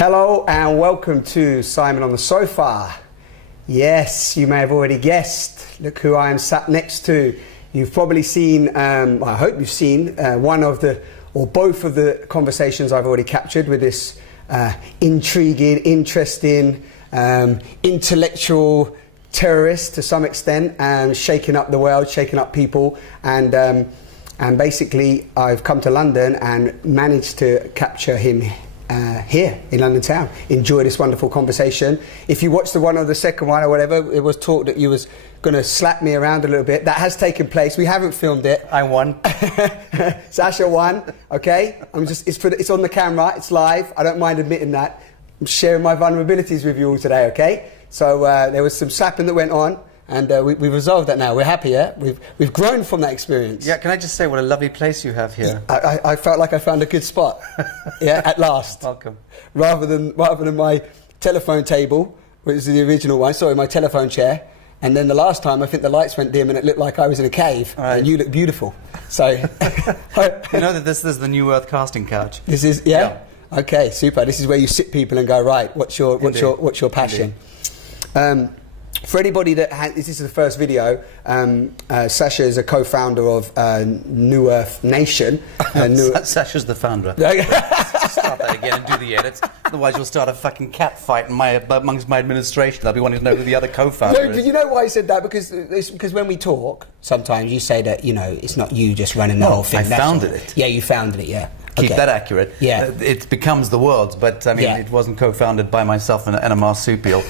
Hello and welcome to Simon on the Sofa. Yes, you may have already guessed. Look who I am sat next to. You've probably seen, I hope you've seen, one of the, or both of the conversations I've already captured with this intriguing, interesting, intellectual terrorist to some extent, and shaking up the world, shaking up people, and basically I've come to London and managed to capture him here in London town. Enjoy this wonderful conversation. If you watched the one or the second one or whatever, it was talk that you was going to slap me around a little bit. That has taken place. We haven't filmed it. I won. Sacha won. Okay, it's on the camera. It's live. I don't mind admitting that. I'm sharing my vulnerabilities with you all today. Okay. So there was some slapping that went on, and we've resolved that now. We're happy, yeah? We've grown from that experience. Yeah, can I just say what a lovely place you have here? I felt like I found a good spot, yeah, at last. Welcome. Rather than my telephone table, which is the original one, sorry, my telephone chair, and then the last time I think the lights went dim and it looked like I was in a cave, right. And you look beautiful. So, you know that this is the New Earth casting couch. This is, yeah? Okay, super. This is where you sit people and go, right, what's your passion? For anybody that this is the first video, Sacha is a co-founder of New Earth Nation. Sacha's the founder. Start that again and do the edits. Otherwise you'll start a fucking cat fight amongst my administration. They'll be wanting to know who the other co-founder is. Do you know why I said that? Because when we talk, sometimes you say that, you know, it's not you just running the whole thing. I founded it. Yeah, you founded it, yeah. Keep that accurate. Yeah. It becomes the world's, but I mean, it wasn't co-founded by myself and a marsupial.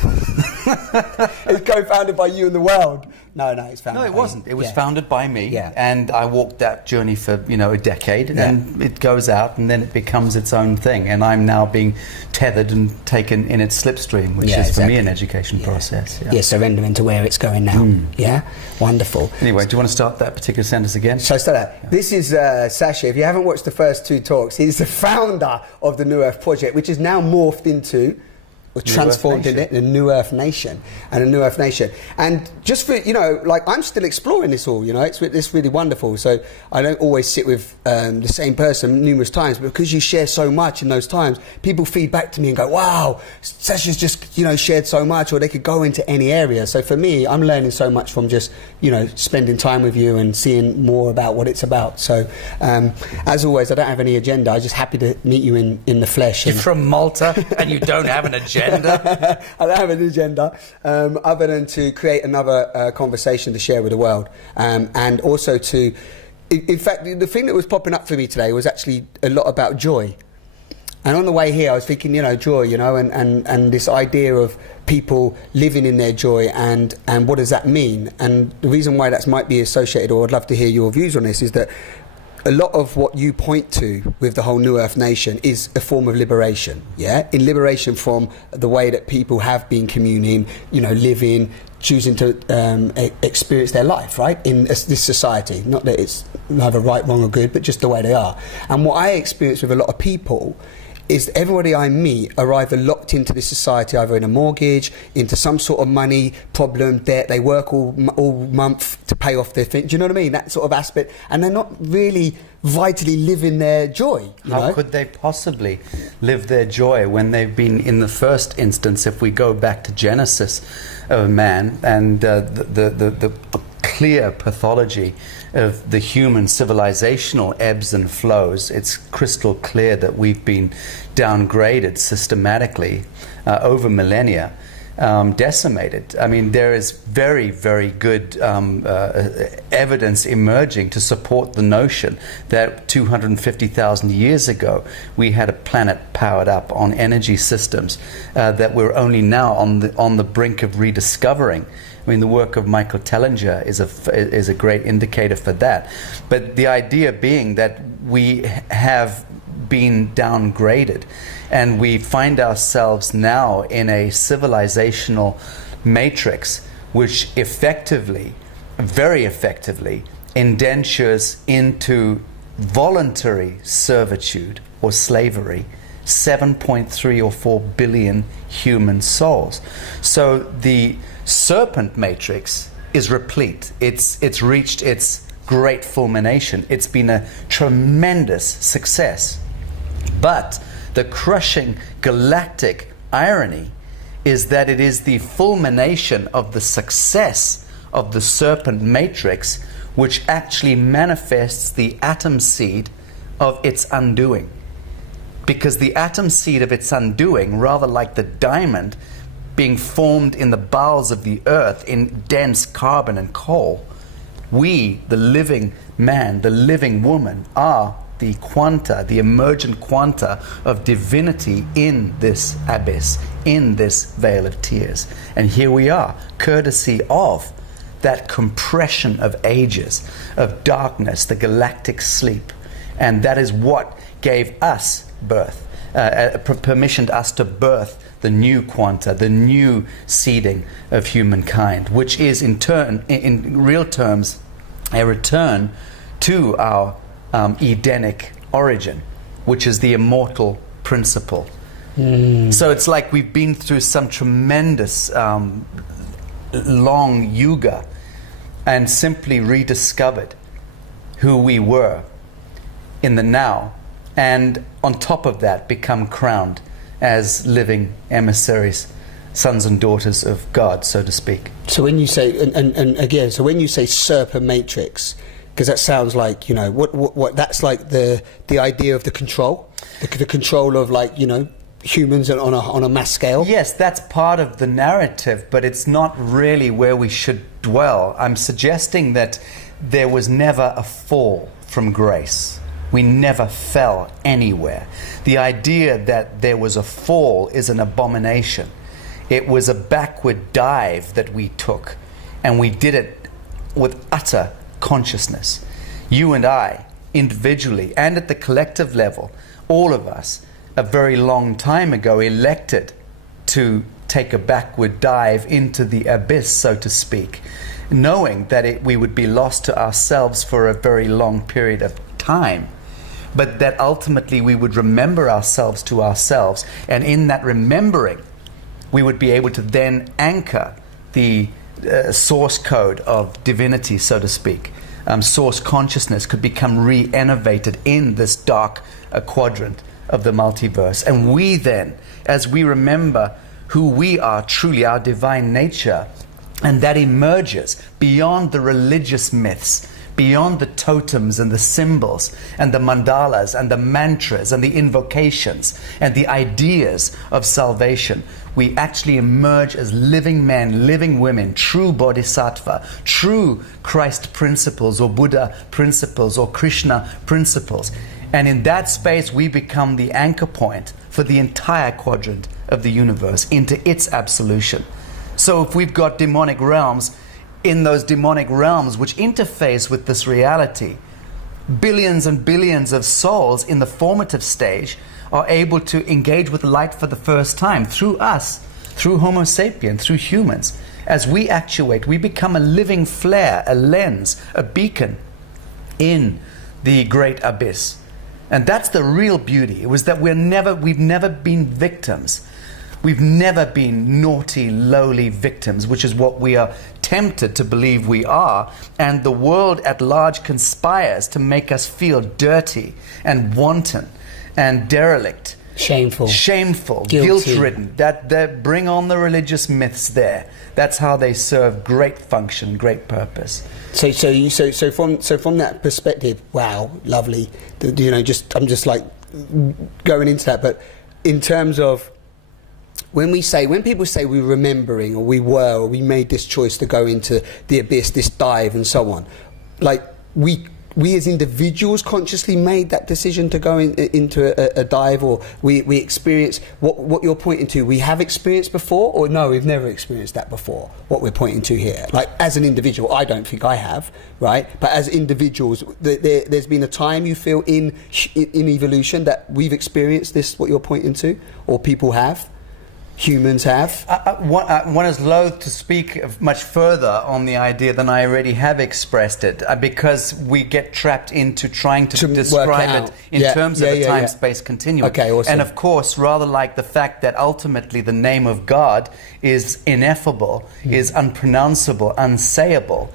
It's co-founded by you and the world. No, it's founded. No, it wasn't. It was founded by me, and I walked that journey for a decade, and it goes out, and then it becomes its own thing, and I'm now being tethered and taken in its slipstream, which is for me an education process. Yeah, surrendering to where it's going now. Yeah, wonderful. Anyway, do you want to start that particular sentence again? So start that. Yeah. This is Sacha. If you haven't watched the first two talks, he's the founder of the New Earth Project, which is now morphed into, or transformed into the New Earth Nation, and a New Earth Nation. And just for, you know, like, I'm still exploring this all, you know, it's really wonderful. So I don't always sit with the same person numerous times, but because you share so much in those times, people feed back to me and go, wow, Sacha's just, you know, shared so much, or they could go into any area. So for me, I'm learning so much from just, you know, spending time with you and seeing more about what it's about. So as always, I don't have any agenda. I'm just happy to meet you in the flesh. You're from Malta and you don't have an agenda? I don't have an agenda other than to create another conversation to share with the world, and also to, in fact, the thing that was popping up for me today was actually a lot about joy. And on the way here I was thinking, you know, joy, you know, and this idea of people living in their joy, and what does that mean? And the reason why that might be associated, or I'd love to hear your views on this, is that a lot of what you point to with the whole New Earth Nation is a form of liberation, yeah? In liberation from the way that people have been communing, you know, living, choosing to experience their life, right? In this society. Not that it's neither right, wrong or good, but just the way they are. And what I experience with a lot of people is everybody I meet are either locked into this society, either in a mortgage, into some sort of money problem, debt. They work all month to pay off their thing. Do you know what I mean? That sort of aspect. And they're not really vitally living their joy. How could they possibly live their joy when they've been, in the first instance, if we go back to Genesis of man and the clear pathology of the human civilizational ebbs and flows, it's crystal clear that we've been downgraded systematically over millennia, decimated. I mean, there is very, very good evidence emerging to support the notion that 250,000 years ago we had a planet powered up on energy systems that we're only now on the brink of rediscovering. I mean, the work of Michael Tellinger is a great indicator for that. But the idea being that we have been downgraded, and we find ourselves now in a civilizational matrix which effectively, very effectively, indentures into voluntary servitude or slavery 7.3 or 4 billion human souls. So the serpent matrix is replete. It's reached its great fulmination. It's been a tremendous success. But The crushing galactic irony is that it is the fulmination of the success of the serpent matrix which actually manifests the atom seed of its undoing. Because the atom seed of its undoing, rather like the diamond being formed in the bowels of the earth in dense carbon and coal, we, the living man, the living woman, are the quanta, the emergent quanta of divinity in this abyss, in this veil of tears. And here we are, courtesy of that compression of ages, of darkness, the galactic sleep. And that is what gave us birth, permissioned us to birth the new quanta, the new seeding of humankind, which is in turn, in real terms, a return to our Edenic origin, which is the immortal principle. So it's like we've been through some tremendous long yuga and simply rediscovered who we were in the now, and on top of that become crowned as living emissaries, sons and daughters of God, so to speak. So when you say, and again, so when you say serpent matrix, because that sounds like, you know, what that's like the idea of the control, the control of, like, you know, humans on a mass scale. Yes, that's part of the narrative, but it's not really where we should dwell. I'm suggesting that there was never a fall from grace. We never fell anywhere. The idea that there was a fall is an abomination. It was a backward dive that we took, and we did it with utter consciousness. You and I, individually and at the collective level, all of us, a very long time ago, elected to take a backward dive into the abyss, so to speak, knowing that we would be lost to ourselves for a very long period of time, but that ultimately we would remember ourselves to ourselves, and in that remembering, we would be able to then anchor the source code of divinity, so to speak. Source consciousness could become re-innovated in this dark quadrant of the multiverse. And we then, as we remember who we are truly, our divine nature, and that emerges beyond the religious myths, beyond the totems and the symbols and the mandalas and the mantras and the invocations and the ideas of salvation, we actually emerge as living men, living women, true bodhisattva, true Christ principles or Buddha principles or Krishna principles. And in that space, we become the anchor point for the entire quadrant of the universe into its absolution. So if we've got demonic realms, in those demonic realms which interface with this reality, billions and billions of souls in the formative stage are able to engage with light for the first time through us, through Homo sapien, through humans. As we actuate, we become a living flare, a lens, a beacon in the great abyss. And that's the real beauty. It was that we've never been victims. We've never been naughty, lowly victims, which is what we are tempted to believe we are. And the world at large conspires to make us feel dirty and wanton and derelict. Shameful, guilt-ridden. That bring on the religious myths there. That's how they serve great function, great purpose. So from that perspective, wow, lovely. You know, I'm just like going into that. But in terms of when people say we're remembering, or we made this choice to go into the abyss, this dive, and so on, like we as individuals consciously made that decision to go into a dive, or we experience what you're pointing to, we have experienced before, or no, we've never experienced that before, what we're pointing to here. Like, as an individual, I don't think I have, right? But as individuals, there's been a time you feel in evolution that we've experienced this, what you're pointing to, or people have? Humans have? One is loath to speak much further on the idea than I already have expressed it, because we get trapped into trying to describe it in terms of a time-space continuum. Okay, awesome. And of course, rather like the fact that ultimately the name of God is ineffable, is unpronounceable, unsayable,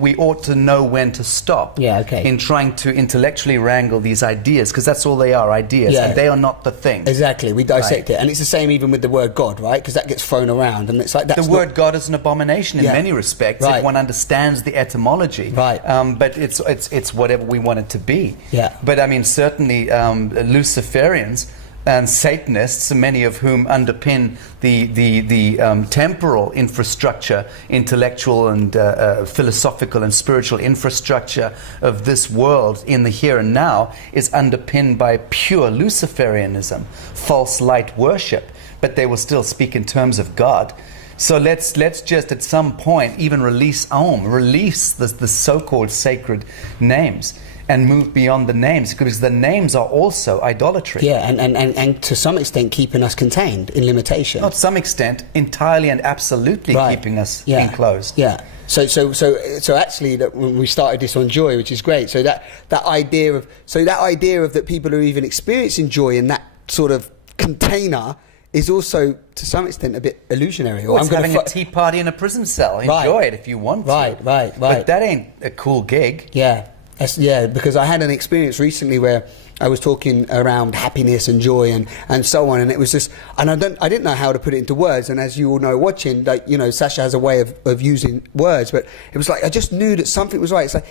we ought to know when to stop in trying to intellectually wrangle these ideas, because that's all they are, ideas, and they are not the thing. Exactly, we dissect it. And it's the same even with the word God, right? Because that gets thrown around, and it's like that's the word God is an abomination in many respects if one understands the etymology. But it's whatever we want it to be. But I mean, certainly Luciferians and Satanists, many of whom underpin the temporal infrastructure, intellectual and philosophical and spiritual infrastructure of this world in the here and now, is underpinned by pure Luciferianism, false light worship, but they will still speak in terms of God. So let's just at some point even release the so-called sacred names, and move beyond the names, because the names are also idolatry. And to some extent keeping us contained in limitation. Not some extent, entirely and absolutely keeping us enclosed. So actually, that when we started this on joy, which is great. So that idea of that people are even experiencing joy in that sort of container is also to some extent a bit illusionary. Well, it's having a tea party in a prison cell. Enjoy it if you want to. Right. But that ain't a cool gig. Because I had an experience recently where I was talking around happiness and joy and so on, and it was just, and I didn't know how to put it into words. And as you all know, watching, like, you know, Sacha has a way of using words, but it was like I just knew that something was right. It's like,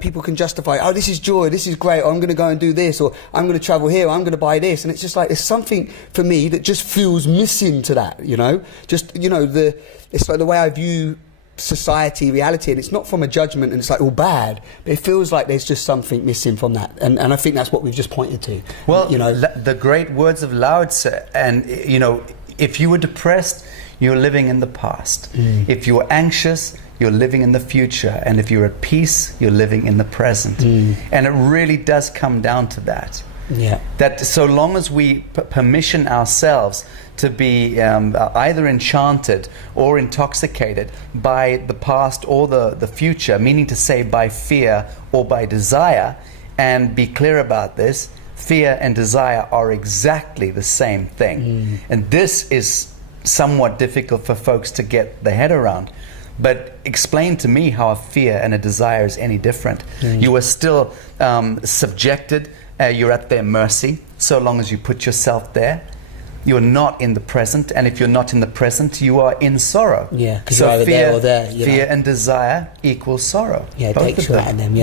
people can justify, oh, this is joy, this is great, or I'm going to go and do this, or I'm going to travel here, or I'm going to buy this, and it's just like there's something for me that just feels missing to that. It's like the way I view society, reality, and it's not from a judgment and it's like all bad, but it feels like there's just something missing from that, and I think that's what we've just pointed to. Well, the great words of Lao Tzu, and if you were depressed, you're living in the past. If you're anxious, you're living in the future, and if you're at peace, you're living in the present. And it really does come down to that. That so long as we permission ourselves to be either enchanted or intoxicated by the past or the future, meaning to say by fear or by desire, and be clear about this, fear and desire are exactly the same thing. And this is somewhat difficult for folks to get their head around. But explain to me how a fear and a desire is any different. You are still subjected. You're at their mercy so long as you put yourself there. You're not in the present, and if you're not in the present, you are in sorrow. Because you're either there or there. Fear and desire equals sorrow. It takes you out of them.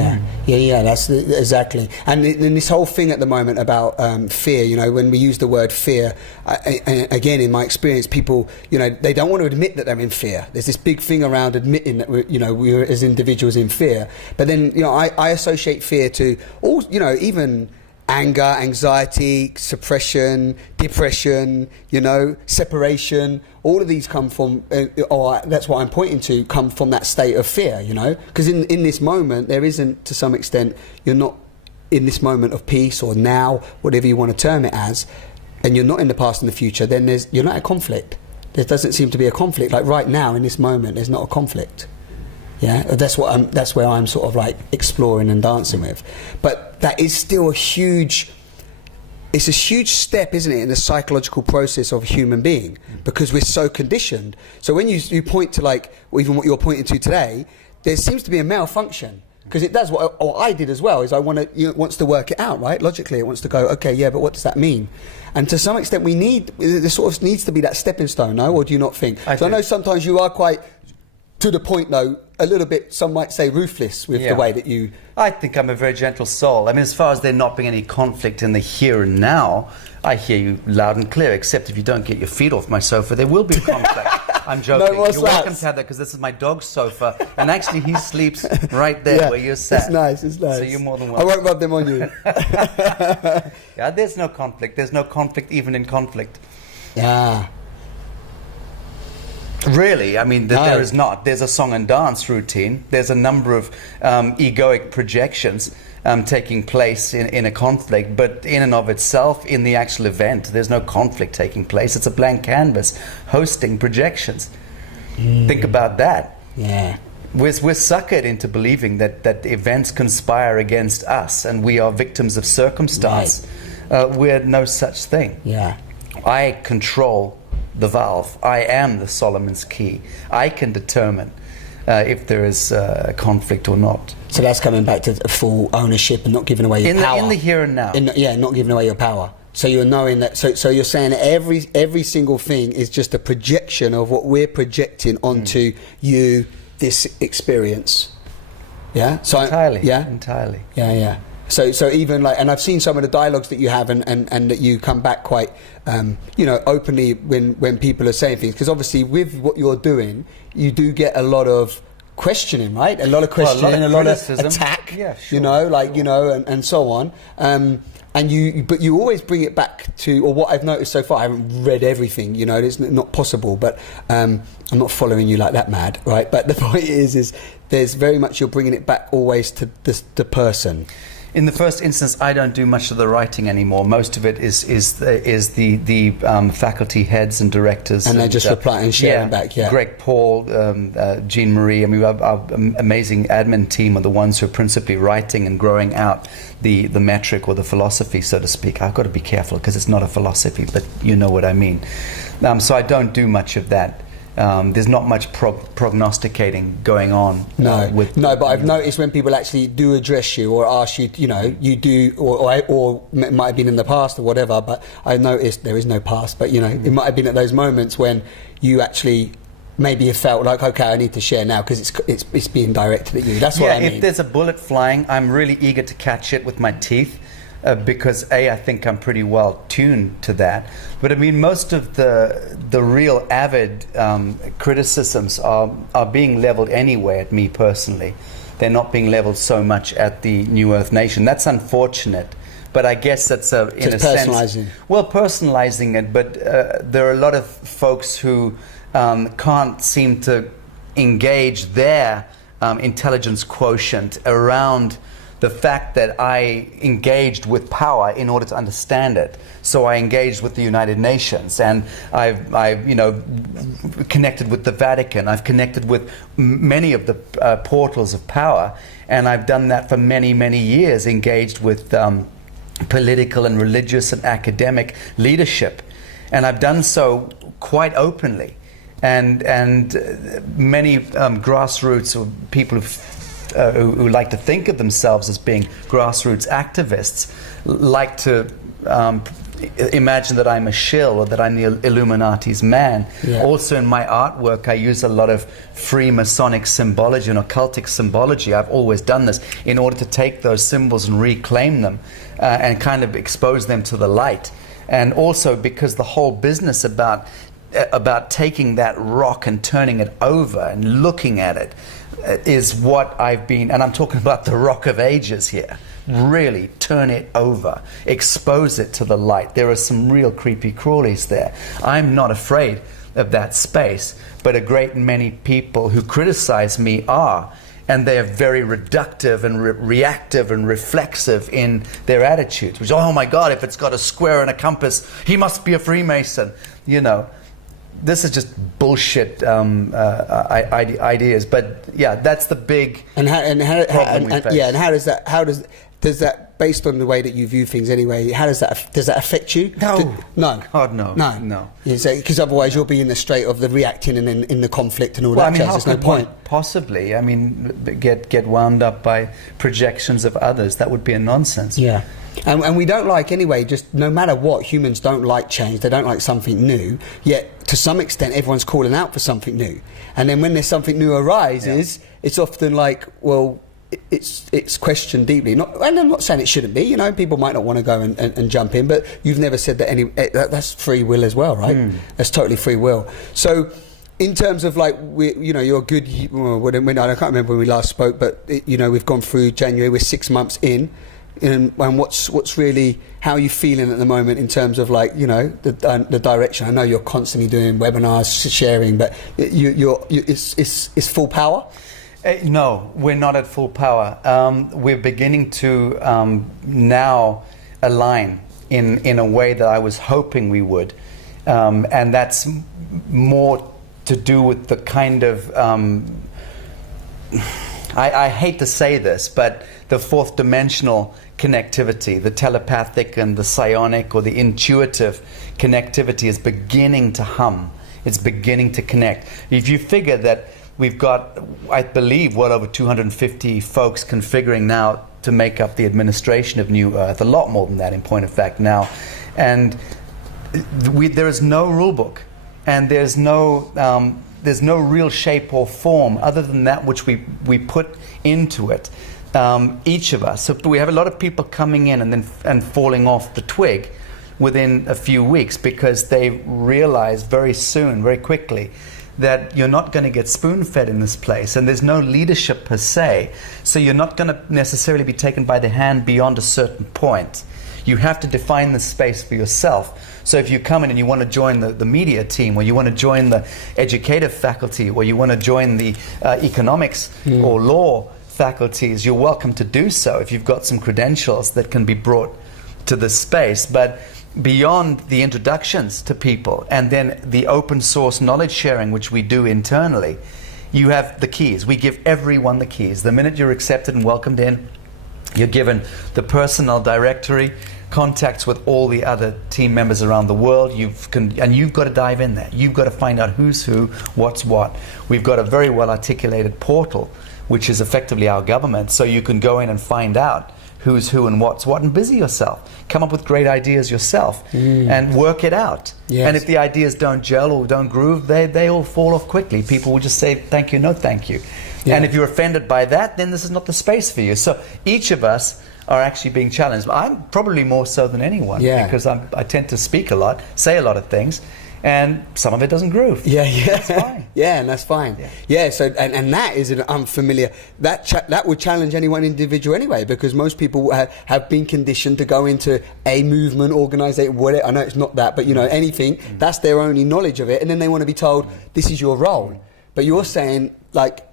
That's exactly. And this whole thing at the moment about fear, when we use the word fear, again, in my experience, people, they don't want to admit that they're in fear. There's this big thing around admitting that we're as individuals in fear. But then, I associate fear to all, even anger, anxiety, suppression, depression, separation. All of these come from, or that's what I'm pointing to, come from that state of fear, Because in this moment, there isn't, to some extent, you're not in this moment of peace or now, whatever you want to term it as, and you're not in the past and the future, then you're not at conflict. There doesn't seem to be a conflict. Like right now, in this moment, there's not a conflict. That's where I'm sort of like exploring and dancing with. But that is still it's a huge step, isn't it, in the psychological process of a human being, because we're so conditioned. So when you point to even what you're pointing to today, there seems to be a malfunction, because it does what I did as well, is it wants to work it out, right? Logically, it wants to go, okay, but what does that mean? And to some extent, there sort of needs to be that stepping stone, no? Or do you not think? I know sometimes you are quite, to the point though, a little bit, some might say, ruthless with the way that you... I think I'm a very gentle soul. I mean, as far as there not being any conflict in the here and now, I hear you loud and clear, except if you don't get your feet off my sofa, there will be conflict. I'm joking. No, you're welcome to have that, because this is my dog's sofa, and actually he sleeps right there where you're sat. It's nice. So you're more than welcome. I won't rub them on you. There's no conflict. There's no conflict even in conflict. Really, I mean, there is not. There's a song and dance routine. There's a number of egoic projections taking place in a conflict, but in and of itself, in the actual event, there's no conflict taking place. It's a blank canvas hosting projections. Think about that. We're suckered into believing that events conspire against us and we are victims of circumstance. We're no such thing. I control the valve. I am the Solomon's key. I can determine if there is conflict or not. So that's coming back to full ownership and not giving away your power. In the here and now. Not giving away your power. So you're knowing that. So you're saying that every single thing is just a projection of what we're projecting onto you, this experience. Yeah. So entirely. Entirely. Yeah. So even like, and I've seen some of the dialogues that you have, and that you come back quite, openly when people are saying things, because obviously with what you're doing, you do get a lot of questioning, right? A lot of questioning, a lot of attack. Yeah, sure. And so on. But you always bring it back to, or what I've noticed so far, I haven't read everything, it's not possible, but I'm not following you like that mad, right? But the point is there's very much, you're bringing it back always to the person. In the first instance, I don't do much of the writing anymore. Most of it is the faculty heads and directors, and they're just replying and sharing back. Yeah, Greg, Paul, Jean Marie. I mean, our amazing admin team are the ones who are principally writing and growing out the metric or the philosophy, so to speak. I've got to be careful because it's not a philosophy, but you know what I mean. So I don't do much of that. There's not much prognosticating going on. But I've noticed when people actually do address you or ask you, you do, or it might have been in the past or whatever, but I noticed there is no past, but it might have been at those moments when you actually maybe have felt like, okay, I need to share now because it's being directed at you. That's what I mean. If there's a bullet flying, I'm really eager to catch it with my teeth. Because I think I'm pretty well tuned to that. But I mean, most of the real avid criticisms are being leveled anyway at me personally. They're not being leveled so much at the New Earth Nation. That's unfortunate. But I guess that's in a sense, personalizing it. But there are a lot of folks who can't seem to engage their intelligence quotient around the fact that I engaged with power in order to understand it. So I engaged with the United Nations, and I've connected with the Vatican. I've connected with many of the portals of power, and I've done that for many, many years, engaged with political and religious and academic leadership. And I've done so quite openly. And many grassroots or people who like to think of themselves as being grassroots activists like to imagine that I'm a shill or that I'm the Illuminati's man. Yeah. Also in my artwork I use a lot of Freemasonic symbology and occultic symbology. I've always done this in order to take those symbols and reclaim them and kind of expose them to the light. And also because the whole business about taking that rock and turning it over and looking at it is what I've been, and I'm talking about the Rock of Ages here. Really turn it over, expose it to the light. There are some real creepy crawlies there. I'm not afraid of that space, but a great many people who criticize me are, and they are very reductive and reactive and reflexive in their attitudes, which, oh my God, if it's got a square and a compass, he must be a Freemason, This is just bullshit ideas, but yeah, that's the big problem we face. Yeah, and how does that, based on the way that you view things anyway, does that affect you? No. God, no. Because otherwise you'll be in the straight of the reacting and in the conflict and all that. There's no point. Possibly, get wound up by projections of others. That would be a nonsense. Yeah. And we don't like, anyway, just no matter what, humans don't like change. They don't like something new. Yet, to some extent, everyone's calling out for something new. And then when there's something new arises, it's often like, well, it's questioned deeply. And I'm not saying it shouldn't be. People might not want to go and jump in, but you've never said that that's free will as well, right? That's totally free will. So, in terms of you're good. I can't remember when we last spoke, but we've gone through January. We're 6 months in. And what's really, how are you feeling at the moment in terms of the direction? I know you're constantly doing webinars, sharing, but it's full power? No, we're not at full power. We're beginning to now align in a way that I was hoping we would, and that's more to do with the kind of I hate to say this, but the fourth dimensional connectivity, the telepathic and the psionic or the intuitive connectivity is beginning to hum. It's beginning to connect. If you figure that We've got, I believe, well over 250 folks configuring now to make up the administration of New Earth. A lot more than that, in point of fact, now. And there is no rule book, and there's no real shape or form other than that which we put into it. Each of us. So we have a lot of people coming in and falling off the twig within a few weeks because they realize very soon, very quickly, that you're not going to get spoon-fed in this place, and there's no leadership per se, so you're not going to necessarily be taken by the hand beyond a certain point. You have to define the space for yourself. So if you come in and you want to join the media team, or you want to join the educative faculty, or you want to join the economics or law faculties, you're welcome to do so if you've got some credentials that can be brought to this space. But beyond the introductions to people and then the open source knowledge sharing, which we do internally, you have the keys. We give everyone the keys. The minute you're accepted and welcomed in, you're given the personnel directory, contacts with all the other team members around the world. And you've got to dive in there. You've got to find out who's who, what's what. We've got a very well articulated portal, which is effectively our government, so you can go in and find out who's who and what's what, and busy yourself. Come up with great ideas yourself and work it out. Yes. And if the ideas don't gel or don't groove, they all fall off quickly. People will just say, thank you, no thank you. Yeah. And if you're offended by that, then this is not the space for you. So each of us are actually being challenged. I'm probably more so than anyone because I tend to speak a lot, say a lot of things, and some of it doesn't groove. That's fine. And that's fine. So and that is an unfamiliar. That would challenge any one individual anyway, because most people have been conditioned to go into a movement, organisation, whatever. I know it's not that, but anything. That's their only knowledge of it, and then they want to be told this is your role. But you're saying, like,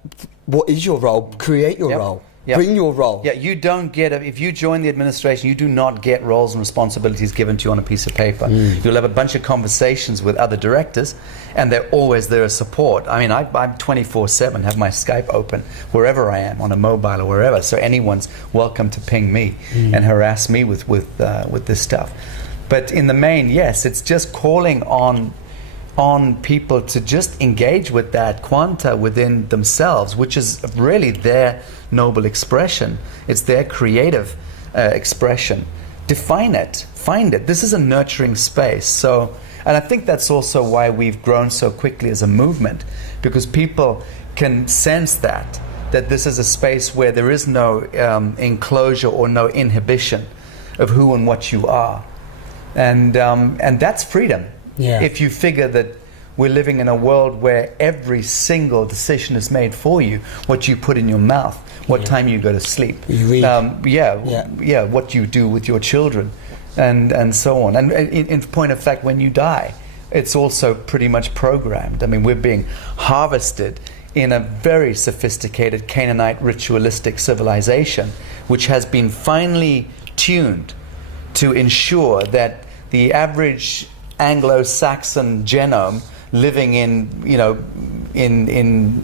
what is your role? Create your role. Bring your role. You don't get, if you join the administration, you do not get roles and responsibilities given to you on a piece of paper. You'll have a bunch of conversations with other directors, and they're always there as support. I mean, I'm 24/7, have my Skype open wherever I am, on a mobile or wherever, so anyone's welcome to ping me and harass me with this stuff. But in the main, yes, it's just calling on people to just engage with that quanta within themselves, which is really their noble expression. It's their creative expression. Define it, find it. This is a nurturing space. So, and I think that's also why we've grown so quickly as a movement, because people can sense that this is a space where there is no enclosure or no inhibition of who and what you are, and that's freedom. If you figure that we're living in a world where every single decision is made for you, what you put in your mouth, what time you go to sleep, you read. What you do with your children, and so on. And in point of fact, when you die, it's also pretty much programmed. I mean, we're being harvested in a very sophisticated Canaanite ritualistic civilization, which has been finely tuned to ensure that the average Anglo-Saxon genome living in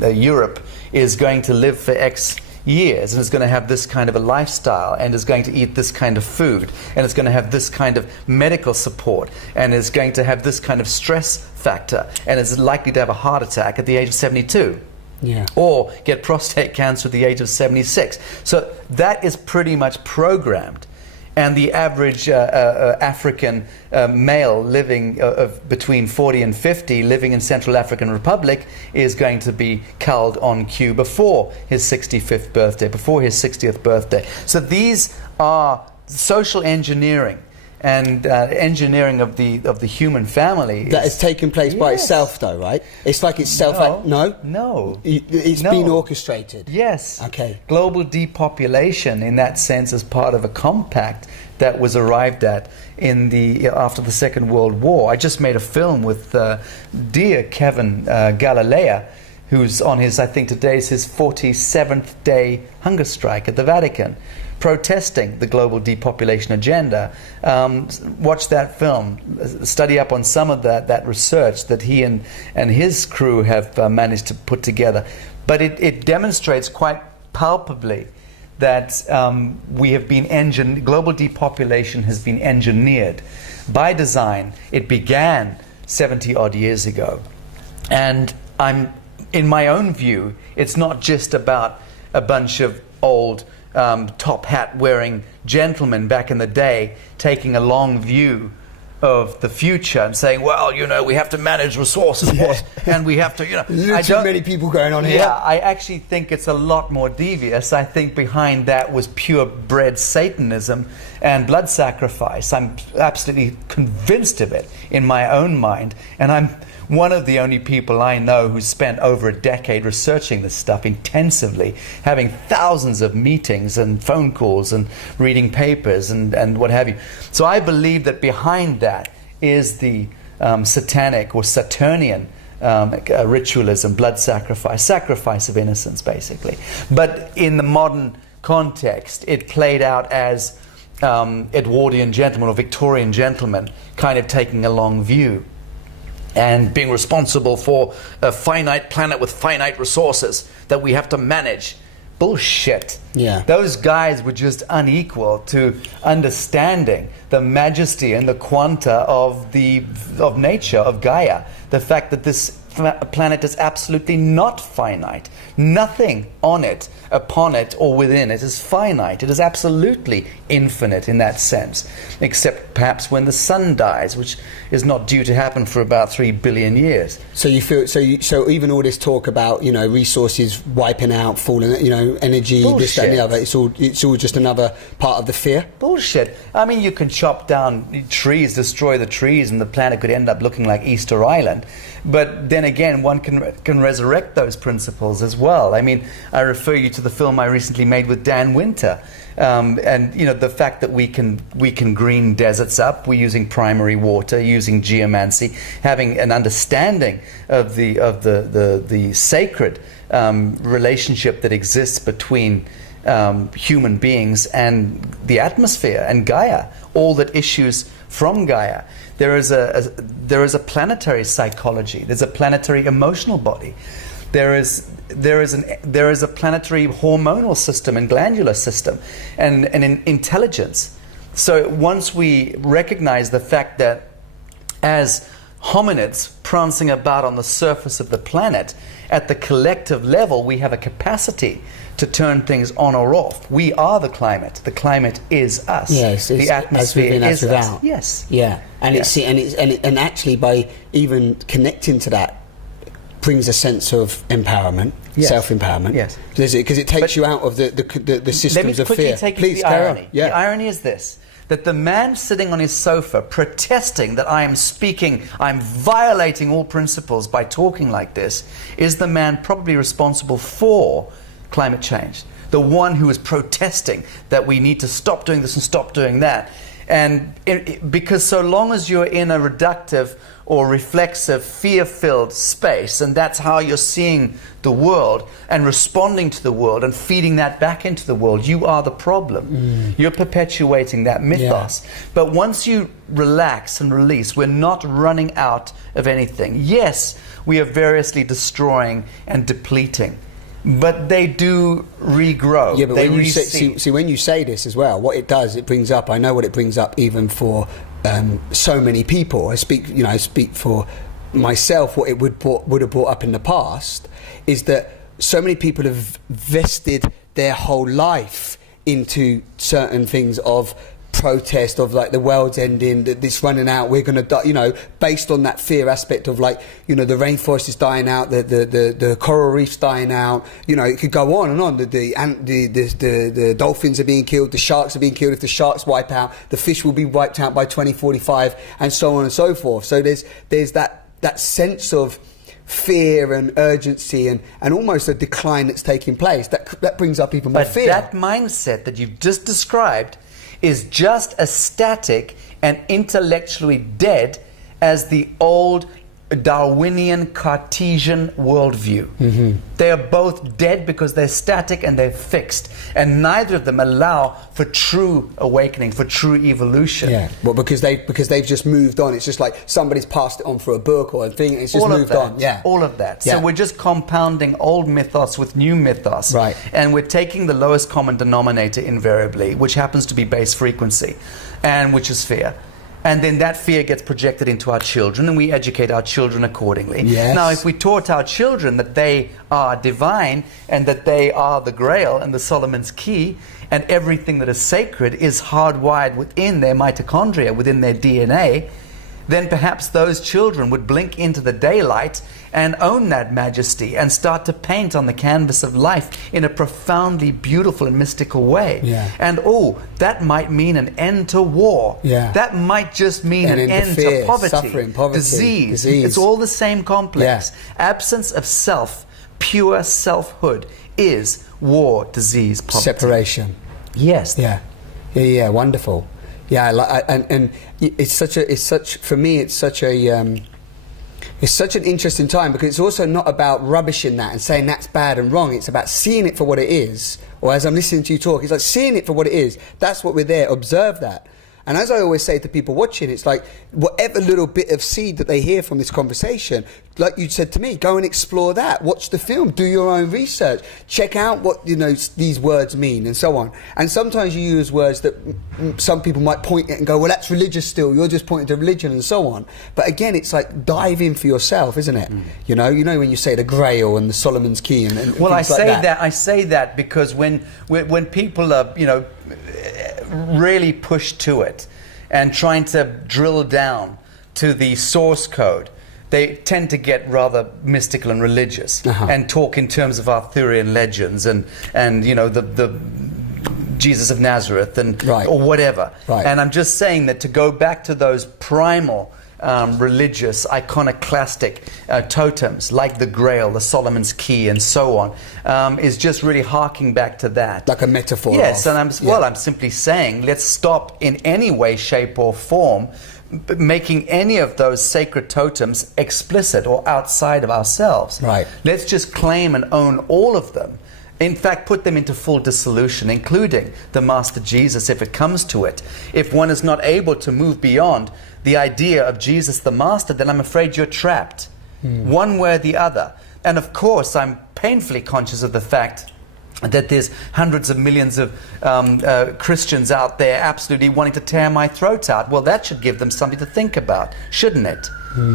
Europe is going to live for X years, and is going to have this kind of a lifestyle, and is going to eat this kind of food, and it's going to have this kind of medical support, and is going to have this kind of stress factor, and is likely to have a heart attack at the age of 72. Or get prostate cancer at the age of 76. So that is pretty much programmed. And the average African male living between 40 and 50, living in Central African Republic, is going to be culled on cue before his 65th birthday, before his 60th birthday. So these are social engineering and engineering of the human family. That has taken place by itself, though, right? It's like it's self... No. It's been orchestrated. Yes. Okay. Global depopulation, in that sense, is part of a compact that was arrived at after the Second World War. I just made a film with dear Kevin Galilea, who's on I think today's his 47th day hunger strike at the Vatican, protesting the global depopulation agenda. Watch that film, study up on some of that research that he and his crew have managed to put together. But it demonstrates quite palpably that we have been global depopulation has been engineered by design. It began 70 odd years ago, and I'm in my own view, it's not just about a bunch of old top hat wearing gentlemen back in the day taking a long view of the future and saying, well, we have to manage resources, boss, and we have to, too many people going on here. Yeah, I actually think it's a lot more devious. I think behind that was purebred Satanism and blood sacrifice. I'm absolutely convinced of it in my own mind, and I'm one of the only people I know who's spent over a decade researching this stuff intensively, having thousands of meetings and phone calls and reading papers and what have you. So I believe that behind that is the satanic or Saturnian ritualism, blood sacrifice of innocence, basically. But in the modern context, it played out as Edwardian gentlemen or Victorian gentlemen kind of taking a long view and being responsible for a finite planet with finite resources that we have to manage. Bullshit. Yeah. Those guys were just unequal to understanding the majesty and the quanta of nature, of Gaia. The fact that this planet is absolutely not finite. Nothing on it, upon it, or within it is finite. It is absolutely infinite in that sense, except perhaps when the sun dies, which is not due to happen for about 3 billion years. So you feel so even all this talk about resources wiping out, falling, energy, Bullshit. This, that, and the other. It's all just another part of the fear. Bullshit. I mean, you can chop down trees, destroy the trees, and the planet could end up looking like Easter Island. But then again, one can resurrect those principles as well. I mean, I refer you to the film I recently made with Dan Winter, and the fact that we can green deserts up. We're using primary water, using geomancy, having an understanding of the sacred relationship that exists between human beings and the atmosphere and Gaia, all that issues from Gaia. There is a planetary psychology. There's a planetary emotional body. There is a planetary hormonal system and glandular system and an intelligence. So once we recognize the fact that as hominids prancing about on the surface of the planet, at the collective level, we have a capacity to turn things on or off. We are the climate. The climate is us. Yes, the atmosphere is us. Yes. Yeah, and and actually by even connecting to that brings a sense of empowerment, self-empowerment. Yes, because it takes you out of the systems of fear. Let me quickly take you to the irony. Yeah. The irony is this: that the man sitting on his sofa protesting that I am speaking, I'm violating all principles by talking like this, is the man probably responsible for climate change. The one who is protesting that we need to stop doing this and stop doing that. And because so long as you're in a reductive or reflexive, fear-filled space, and that's how you're seeing the world and responding to the world and feeding that back into the world, you are the problem. You're perpetuating that mythos. Yeah. But once you relax and release, we're not running out of anything. Yes, we are variously destroying and depleting, but they do regrow. Yeah, but when you see when you say this as well, what it does, it brings up, I know what it brings up even for so many people. I speak for myself. What it would have brought up in the past is that so many people have vested their whole life into certain things of protest, of like the world's ending, that this running out, we're going to die, based on that fear aspect of the rainforest is dying out, the coral reef's dying out, it could go on and on. The dolphins are being killed, the sharks are being killed. If the sharks wipe out, the fish will be wiped out by 2045, and so on and so forth. So there's that sense of fear and urgency and almost a decline that's taking place. That brings up even more fear. But that mindset that you've just described is just as static and intellectually dead as the old Darwinian Cartesian worldview. Mm-hmm. They are both dead because they're static and they're fixed, and neither of them allow for true awakening, for true evolution. Yeah, well, because they've just moved on. It's just like somebody's passed it on for a book or a thing. It's just moved on. Yeah, all of that. Yeah. So we're just compounding old mythos with new mythos, right? And we're taking the lowest common denominator invariably, which happens to be base frequency, and which is fear. And then that fear gets projected into our children, and we educate our children accordingly. Yes. Now, if we taught our children that they are divine and that they are the Grail and the Solomon's Key, and everything that is sacred is hardwired within their mitochondria, within their DNA, then perhaps those children would blink into the daylight and own that majesty and start to paint on the canvas of life in a profoundly beautiful and mystical way. Yeah. And that might mean an end to war. Yeah. That might just mean an end fear, to poverty, suffering, disease. It's all the same complex. Yeah. Absence of self, pure selfhood, is war, disease, poverty. Separation. Yes. Yeah, wonderful. Yeah, and it's such an interesting time, because it's also not about rubbishing that and saying that's bad and wrong. It's about seeing it for what it is. Or as I'm listening to you talk, it's like seeing it for what it is. That's what we're there. Observe that. And as I always say to people watching, it's like whatever little bit of seed that they hear from this conversation, like you said to me, go and explore that. Watch the film. Do your own research. Check out what these words mean, and so on. And sometimes you use words that some people might point at and go, well, that's religious still. You're just pointing to religion, and so on. But again, it's like dive in for yourself, isn't it? You know when you say the Grail and the Solomon's Key and well, I things say like that. I say that because when people are really pushed to it and trying to drill down to the source code, they tend to get rather mystical and religious and talk in terms of Arthurian legends and the Jesus of Nazareth and or whatever. Right. And I'm just saying that to go back to those primal religious, iconoclastic totems like the Grail, the Solomon's Key, and so on, is just really harking back to that. Like a metaphor. Yes, and I'm simply saying, let's stop in any way, shape, or form making any of those sacred totems explicit or outside of ourselves. Right. Let's just claim and own all of them. In fact, put them into full dissolution, including the Master Jesus, if it comes to it. If one is not able to move beyond the idea of Jesus the Master, then I'm afraid you're trapped, one way or the other. And of course, I'm painfully conscious of the fact that there's hundreds of millions of Christians out there absolutely wanting to tear my throat out. Well, that should give them something to think about, shouldn't it?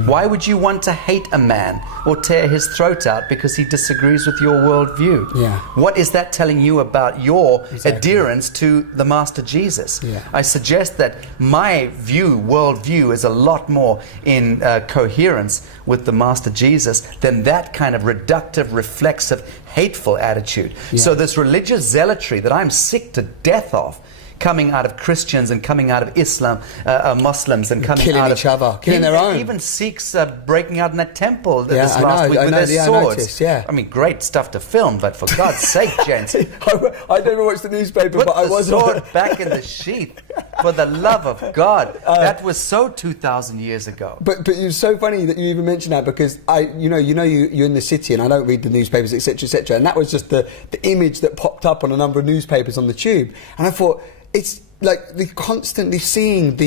Why would you want to hate a man or tear his throat out because he disagrees with your worldview? Yeah. What is that telling you about your adherence to the Master Jesus? Yeah. I suggest that my worldview, is a lot more in coherence with the Master Jesus than that kind of reductive, reflexive, hateful attitude. Yeah. So this religious zealotry that I'm sick to death of, coming out of Christians and coming out of Islam, Muslims, and coming killing out each of other, killing their own. Even Sikhs breaking out in that temple this I last know, week I with know, their I swords. noticed, yeah. I mean, great stuff to film, but for God's sake, gents, I never watched the newspaper, put but I the was sword back in the sheath. For the love of God, that was so 2,000 years ago. But it's so funny that you even mentioned that, because you're in the city and I don't read the newspapers, etc., and that was just the image that popped up on a number of newspapers on the tube, and I thought, it's like they're constantly seeing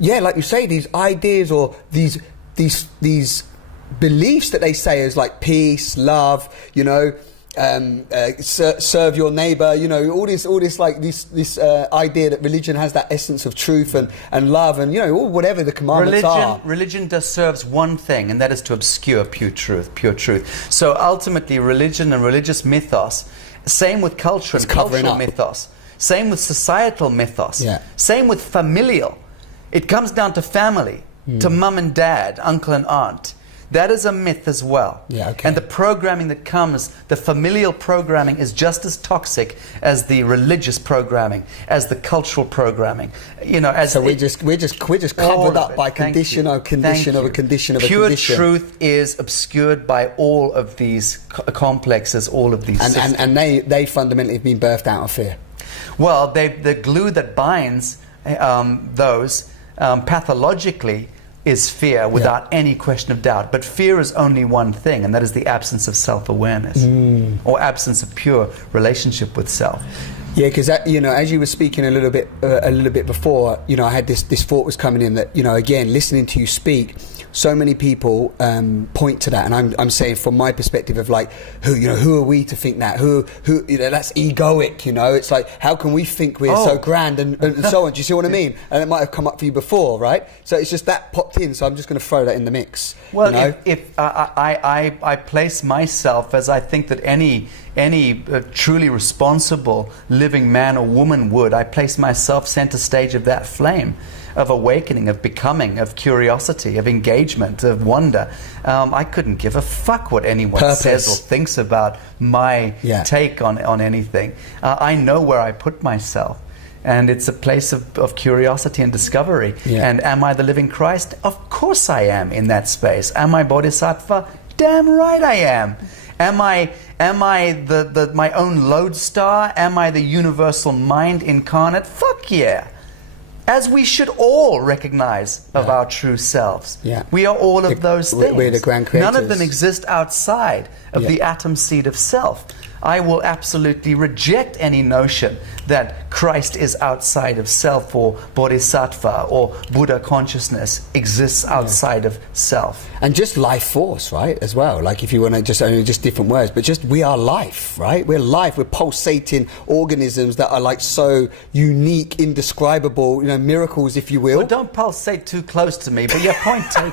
like you say, these ideas or these beliefs that they say is like peace, love, serve your neighbor, all this like this idea that religion has that essence of truth and love and whatever the commandments are. Religion just serves one thing, and that is to obscure pure truth. So ultimately, religion and religious mythos, same with culture and cultural mythos, same with societal mythos, same with familial. It comes down to family, to mum and dad, uncle and aunt. That is a myth as well. Yeah, okay. And the programming that comes, the familial programming, is just as toxic as the religious programming, as the cultural programming. So we're just covered up by condition of a condition of a condition of a condition. Pure truth is obscured by all of these complexes, all of these systems. And they fundamentally have been birthed out of fear. Well, the glue that binds those pathologically is fear, without any question of doubt. But fear is only one thing, and that is the absence of self-awareness or absence of pure relationship with self. Yeah, because as you were speaking a little bit before, I had this thought was coming in that again, listening to you speak, so many people point to that, and I'm saying from my perspective of like, who are we to think that? Who that's egoic, It's like, how can we think we're so grand and so on? Do you see what I mean? And it might have come up for you before, right? So it's just that popped in. So I'm just going to throw that in the mix. Well, if I place myself as I think that any truly responsible living man or woman would, I place myself center stage of that flame of awakening, of becoming, of curiosity, of engagement, of wonder. I couldn't give a fuck what anyone says or thinks about my take on anything. I know where I put myself. And it's a place of curiosity and discovery. Yeah. And am I the living Christ? Of course I am in that space. Am I Bodhisattva? Damn right I am. Am I my own lodestar? Am I the universal mind incarnate? Fuck yeah. As we should all recognize of our true selves. Yeah. We are all of those things. We're the grand creators. None of them exist outside of the atom seed of self. I will absolutely reject any notion that Christ is outside of self, or Bodhisattva or Buddha consciousness exists outside of self. And just life force, right, as well. Like if you want to just different words, but just we are life, right? We're life. We're pulsating organisms that are like so unique, indescribable, miracles, if you will. Well, don't pulsate too close to me, but your point taken.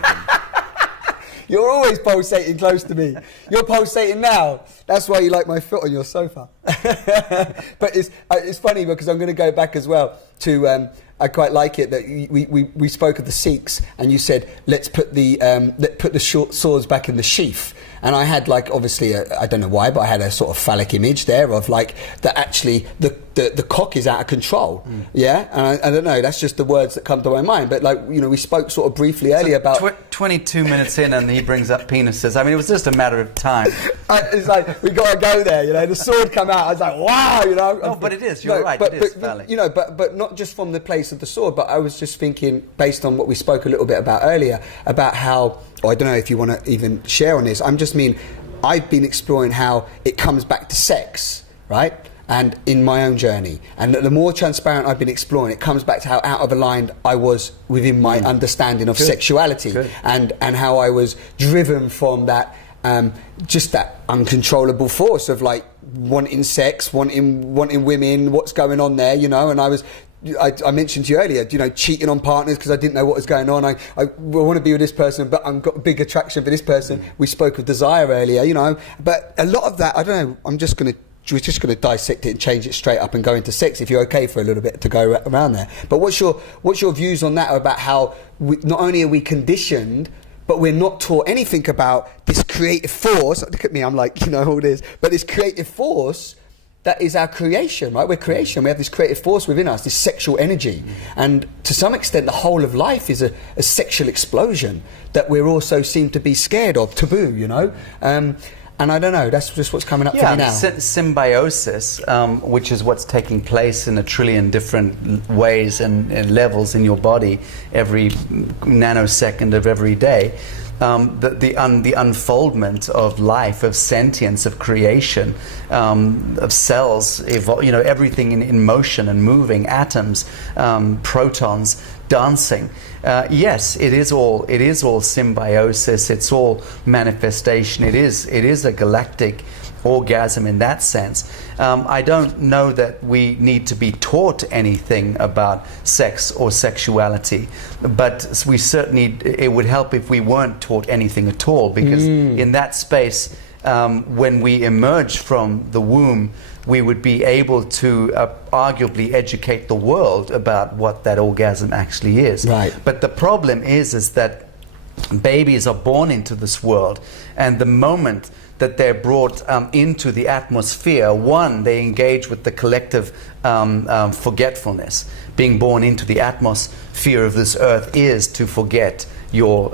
You're always pulsating close to me. You're pulsating now. That's why you like my foot on your sofa. But it's funny because I'm going to go back as well to. I quite like it that we spoke of the Sikhs, and you said let's put the short swords back in the sheath. And I had like obviously I don't know why, but I had a sort of phallic image there of like that actually the cock is out of control. Yeah, and I don't know. That's just the words that come to my mind. But like we spoke sort of briefly earlier about 22 minutes in, and he brings up penises. I mean, it was just a matter of time. It's like we got to go there. The sword come out. I was like, wow. No, but it is. You're right. It is phallic. But not just from the place of the sword. But I was just thinking, based on what we spoke a little bit about earlier, about how. I don't know if you want to even share on this. I've been exploring how it comes back to sex, right? And in my own journey. And the more transparent I've been exploring, it comes back to how out of aligned I was within my understanding of sexuality. And how I was driven from that, just that uncontrollable force of like wanting sex, wanting women, what's going on there, and I mentioned to you earlier, cheating on partners because I didn't know what was going on. I want to be with this person, but I've got a big attraction for this person. We spoke of desire earlier, but a lot of that, I don't know, we're just going to dissect it and change it straight up and go into sex, if you're okay for a little bit to go around there. But what's your views on that, about how not only are we conditioned, but we're not taught anything about this creative force. Look at me, I'm like, all this, but this creative force that is our creation, right? We're creation. We have this creative force within us, this sexual energy. And to some extent, the whole of life is a sexual explosion that we also seem to be scared of, taboo, And I don't know, that's just what's coming up for me now. Symbiosis, which is what's taking place in a trillion different ways and levels in your body every nanosecond of every day. The unfoldment of life, of sentience, of creation, of cells, everything in motion and moving, atoms, protons, dancing. Yes, it is all symbiosis. It's all manifestation. It is a galactic orgasm in that sense. I don't know that we need to be taught anything about sex or sexuality, but we certainly, it would help if we weren't taught anything at all, because in that space, when we emerge from the womb, we would be able to arguably educate the world about what that orgasm actually is. Right. But the problem is that babies are born into this world, and the moment that they're brought into the atmosphere, one, they engage with the collective forgetfulness. Being born into the atmosphere of this earth is to forget your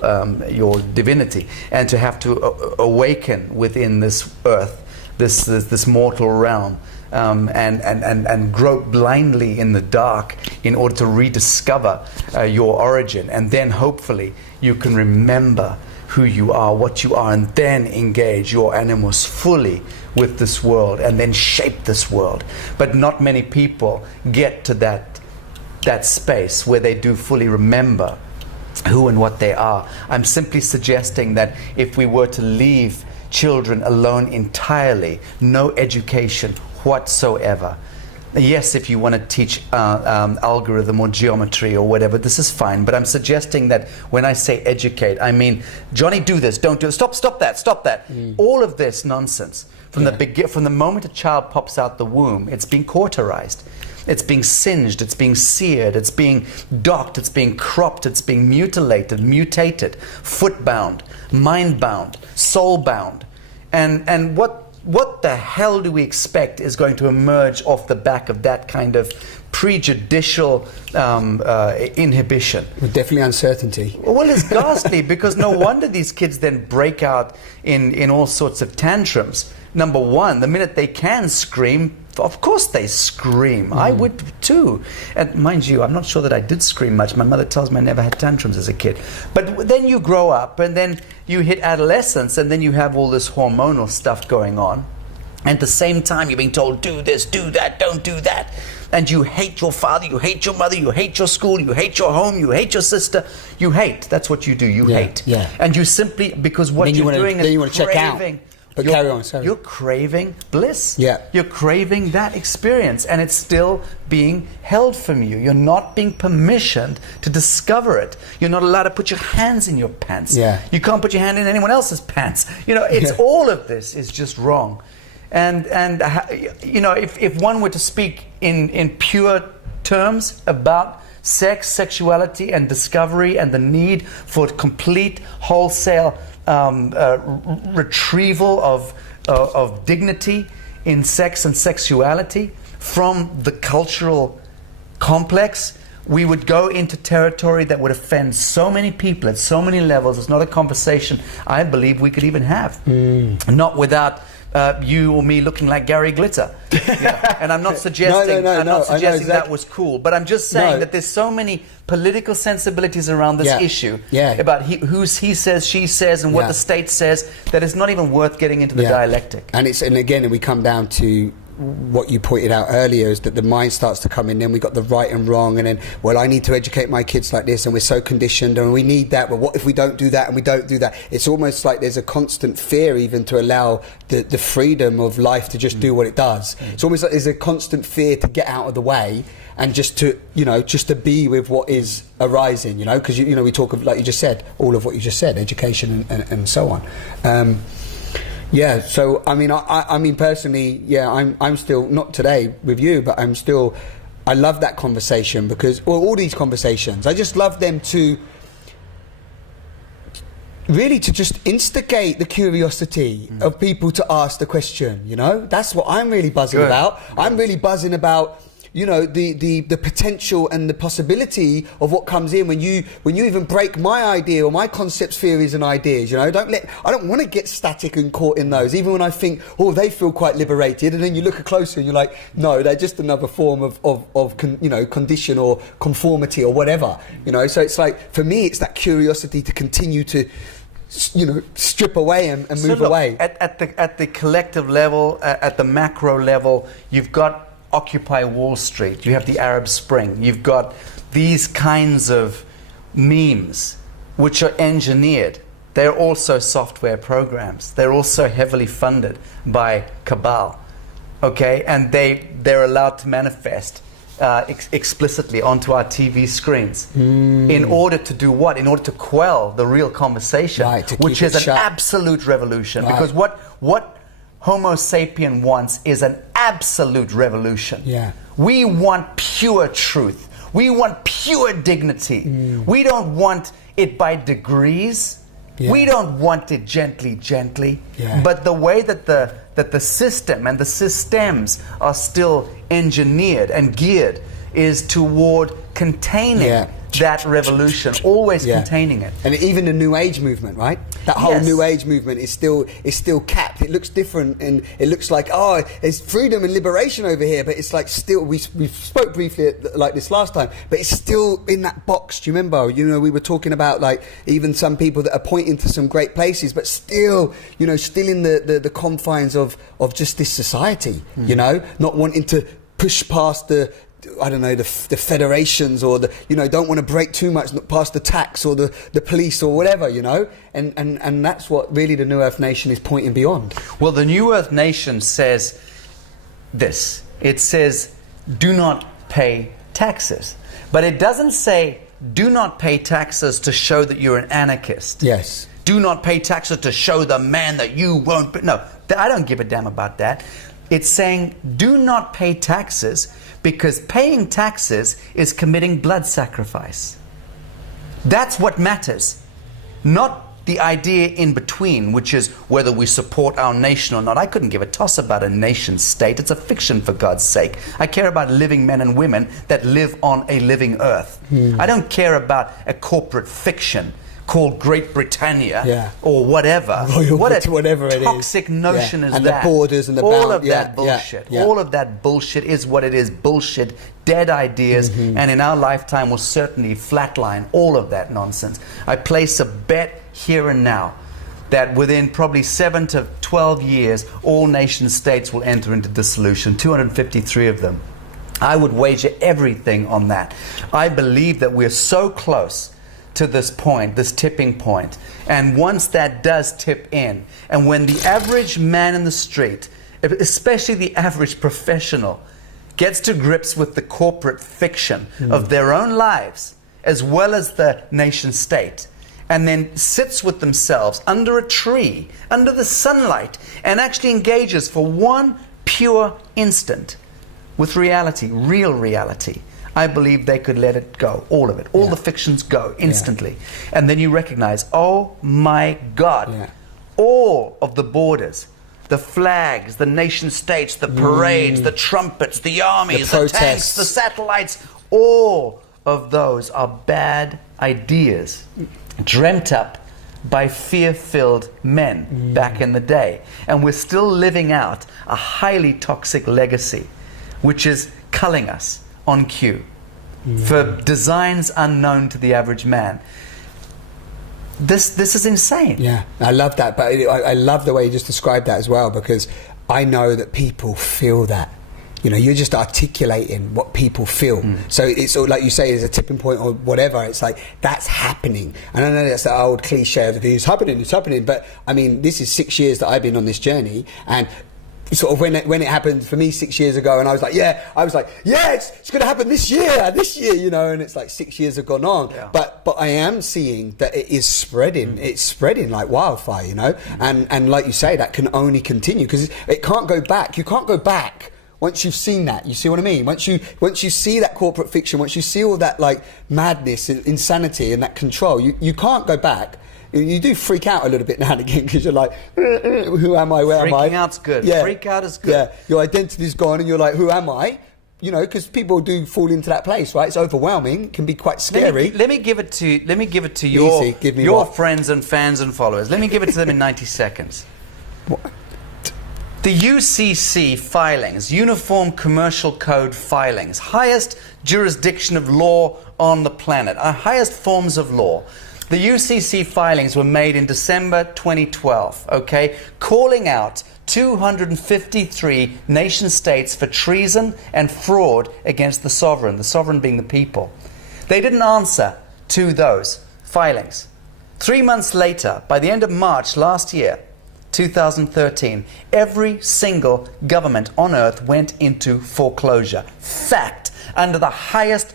divinity, and to have to awaken within this earth, this mortal realm, and grope blindly in the dark in order to rediscover your origin, and then hopefully you can remember who you are, what you are, and then engage your animus fully with this world, and then shape this world. But not many people get to that space where they do fully remember who and what they are. I'm simply suggesting that if we were to leave children alone entirely, no education whatsoever. Yes, if you want to teach algorithm or geometry or whatever, this is fine. But I'm suggesting that when I say educate, I mean, Johnny, do this, don't do it. Stop that. All of this nonsense. From the moment a child pops out the womb, it's being cauterized. It's being singed, it's being seared, it's being docked, it's being cropped, it's being mutilated, mutated, foot-bound, mind-bound, soul-bound. And what the hell do we expect is going to emerge off the back of that kind of prejudicial inhibition? With definitely uncertainty. Well, it's ghastly, because no wonder these kids then break out in all sorts of tantrums. Number one, the minute they can scream, of course they scream. I would too. And mind you, I'm not sure that I did scream much. My mother tells me I never had tantrums as a kid. But then you grow up, and then you hit adolescence, and then you have all this hormonal stuff going on. And at the same time, you're being told, do this, do that, don't do that. And you hate your father, you hate your mother, you hate your school, you hate your home, you hate your sister. You hate. That's what you do. You hate. Yeah. And you simply, because what you're doing is you check out. But carry on, sorry. You're craving bliss. Yeah. You're craving that experience, and it's still being held from you. You're not being permissioned to discover it. You're not allowed to put your hands in your pants. Yeah. You can't put your hand in anyone else's pants. You know, it's all of this is just wrong. And you know, if one were to speak in pure terms about sex, sexuality, and discovery, and the need for complete, wholesale retrieval of dignity in sex and sexuality from the cultural complex, we would go into territory that would offend so many people at so many levels. It's not a conversation I believe we could even have. Not without you or me looking like Gary Glitter. Yeah. And I'm not suggesting exactly. that was cool, but I'm just saying that there's so many political sensibilities around this issue about who he says, she says, and what the state says, that it's not even worth getting into the dialectic. And again, we come down to what you pointed out earlier, is that the mind starts to come in. Then we got the right and wrong, and then, well, I need to educate my kids like this, and we're so conditioned, and we need that. But what if we don't do that and we don't do that? It's almost like there's a constant fear even to allow the freedom of life to just do what it does. It's almost like there's a constant fear to get out of the way and just to be with what is arising, because we talk of, like you just said, all of what you just said, education and so on. So I mean personally, I'm still not today with you, but I love that conversation, because all these conversations, I just love them to really to just instigate the curiosity of people to ask the question. That's what I'm really buzzing about. I'm really buzzing about the potential and the possibility of what comes in when you even break my idea or my concepts, theories and ideas. I don't want to get static and caught in those, even when I think, they feel quite liberated, and then you look closer and you're like, no, they're just another form of condition or conformity or whatever. So it's like, for me, it's that curiosity to continue to strip away and move away. At the collective level, at the macro level, you've got Occupy Wall Street, you have the Arab Spring, you've got these kinds of memes which are engineered. They're also software programs. They're also heavily funded by cabal, okay? And they're allowed to manifest explicitly onto our TV screens in order to do what? In order to quell the real conversation, which is an absolute revolution. Because what Homo sapien wants is an absolute revolution. We want pure truth. We want pure dignity. We don't want it by degrees. We don't want it gently. But the way that the system and the systems are still engineered and geared is toward containing that revolution, always containing it. And even the New Age movement, right? That whole New Age movement is still capped. It looks different, and it looks like, there's freedom and liberation over here, but it's like still, we spoke briefly like this last time, but it's still in that box. Do you remember? We were talking about, like, even some people that are pointing to some great places, but still in the confines of just this society, not wanting to push past the I don't know, the federations, or don't want to break too much past the tax or the police or whatever, and that's what really the New Earth Nation is pointing beyond. Well, the New Earth Nation says this. It says, do not pay taxes. But it doesn't say, do not pay taxes to show that you're an anarchist. Yes. Do not pay taxes to show the man that you won't. No, I don't give a damn about that. It's saying, do not pay taxes, because paying taxes is committing blood sacrifice. That's what matters. Not the idea in between, which is whether we support our nation or not. I couldn't give a toss about a nation state. It's a fiction, for God's sake. I care about living men and women that live on a living earth. I don't care about a corporate fiction called Great Britannia or whatever. Whatever it is. Toxic notion is and that. The borders and the all of that bullshit. All of that bullshit is what it is. Bullshit, dead ideas, and in our lifetime will certainly flatline all of that nonsense. I place a bet here and now that within probably 7 to 12 years, all nation states will enter into dissolution, 253 of them. I would wager everything on that. I believe that we're so close to this point, this tipping point. And once that does tip in, and when the average man in the street, especially the average professional, gets to grips with the corporate fiction of their own lives, as well as the nation state, and then sits with themselves under a tree, under the sunlight, and actually engages for one pure instant with reality, real reality, I believe they could let it go, all of it. All the fictions go instantly. And then you recognize, oh my God, all of the borders, the flags, the nation states, the parades, the trumpets, the armies, the tanks, the satellites, all of those are bad ideas dreamt up by fear-filled men back in the day. And we're still living out a highly toxic legacy, which is culling us on cue for designs unknown to the average man. This is insane. Yeah, I love that, but I love the way you just described that as well, because I know that people feel that. You're just articulating what people feel. So it's all, like you say, there's a tipping point or whatever. It's like, that's happening. And I know that's the old cliche of it's happening. But I mean, this is 6 years that I've been on this journey, and sort of when it happened for me 6 years ago, and I was like, it's going to happen this year, and it's like 6 years have gone on. Yeah. But I am seeing that it is spreading. It's spreading like wildfire, and like you say, that can only continue, because it can't go back. You can't go back. Once you've seen that, you see what I mean? Once you see that corporate fiction, once you see all that like madness and insanity and that control, you can't go back. You do freak out a little bit now and again, because you're like, who am I? Where am I? Freaking out's good. Yeah. Freak out is good. Yeah, your identity's gone, and you're like, who am I? Because people do fall into that place, right? It's overwhelming, can be quite scary. Let me give it to your friends and fans and followers. Let me give it to them in 90 seconds. What? The UCC filings, Uniform Commercial Code filings, highest jurisdiction of law on the planet, our highest forms of law. The UCC filings were made in December 2012, calling out 253 nation states for treason and fraud against the sovereign being the people. They didn't answer to those filings. 3 months later, by the end of March last year, 2013, every single government on earth went into foreclosure. Fact, under the highest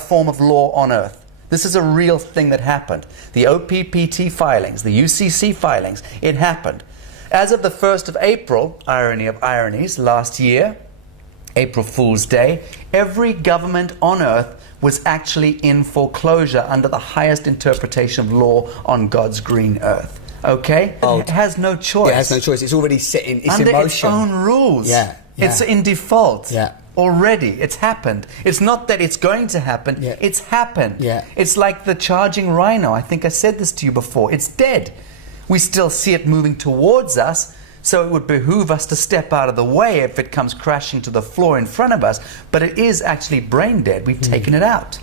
form of law on earth. This is a real thing that happened. The OPPT filings, the UCC filings, it happened. As of the 1st of April, irony of ironies, last year, April Fool's Day, every government on earth was actually in foreclosure under the highest interpretation of law on God's green earth. It has no choice. It has no choice. It's already set in. It's under in motion. Its own rules. Yeah. It's in default. Yeah. Already. It's happened. It's not that it's going to happen. Yeah. It's happened. Yeah. It's like the charging rhino. I think I said this to you before. It's dead. We still see it moving towards us, so it would behoove us to step out of the way if it comes crashing to the floor in front of us. But it is actually brain dead. We've taken it out.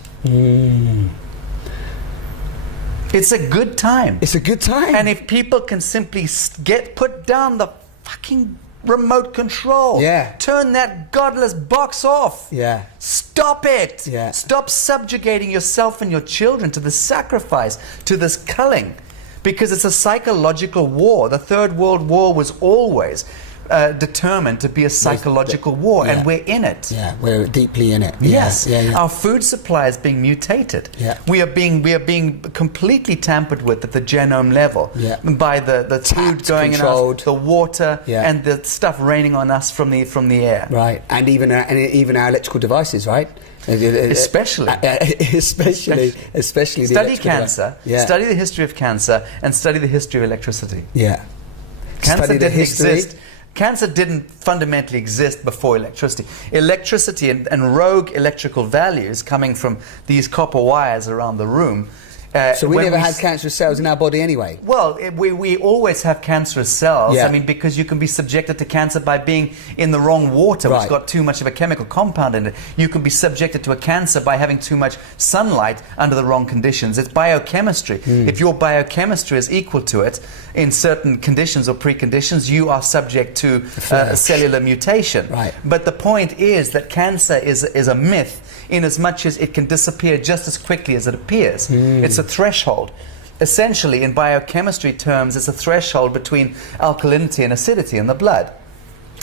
It's a good time. It's a good time. And if people can simply put down the fucking remote control. Yeah. Turn that godless box off. Yeah. Stop it. Yeah. Stop subjugating yourself and your children to this sacrifice, to this culling, because it's a psychological war. The Third World War was always determined to be a psychological war, and we're in it. Yeah, we're deeply in it. Yes, Yeah. our food supply is being mutated. Yeah. We are being completely tampered with at the genome level by the food going controlled. in us, the water, and the stuff raining on us from the air. Right, and even our electrical devices, right? Especially study cancer. Study the history of cancer, and study the history of electricity. Yeah, cancer didn't exist. Cancer didn't fundamentally exist before electricity. Electricity and rogue electrical values coming from these copper wires around the room. So we never had cancerous cells in our body anyway? Well, we always have cancerous cells. Yeah. I mean, because you can be subjected to cancer by being in the wrong water, which has got too much of a chemical compound in it. You can be subjected to a cancer by having too much sunlight under the wrong conditions. It's biochemistry. If your biochemistry is equal to it in certain conditions or preconditions, you are subject to cellular mutation. Right. But the point is that cancer is a myth, in as much as it can disappear just as quickly as it appears. It's a threshold. Essentially, in biochemistry terms, it's a threshold between alkalinity and acidity in the blood.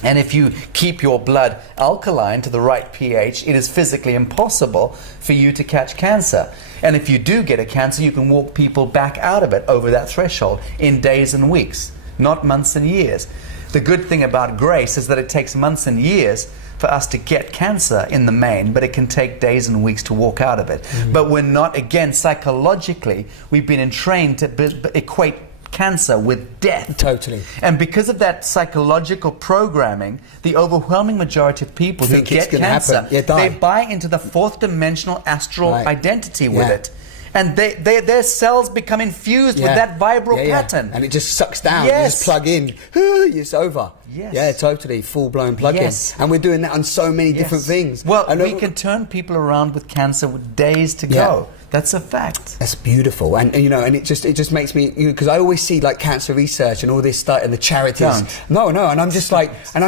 And if you keep your blood alkaline to the right pH, it is physically impossible for you to catch cancer. And if you do get a cancer, you can walk people back out of it over that threshold in days and weeks, not months and years. The good thing about grace is that it takes months and years for us to get cancer in the main, but it can take days and weeks to walk out of it. But we're not, again, psychologically, we've been entrained to equate cancer with death. Totally. And because of that psychological programming, the overwhelming majority of people who get cancer, they buy into the fourth dimensional astral identity with it. And their cells become infused with that vibral pattern. And it just sucks down. You just plug in. It's over. Yes. Yeah, totally. Full-blown plug-in. And we're doing that on so many different things. Well, we can turn people around with cancer with days to go. That's a fact. That's beautiful, and you know, and it just makes me, because I always see like cancer research and all this stuff and the charities. No, and I'm just like, this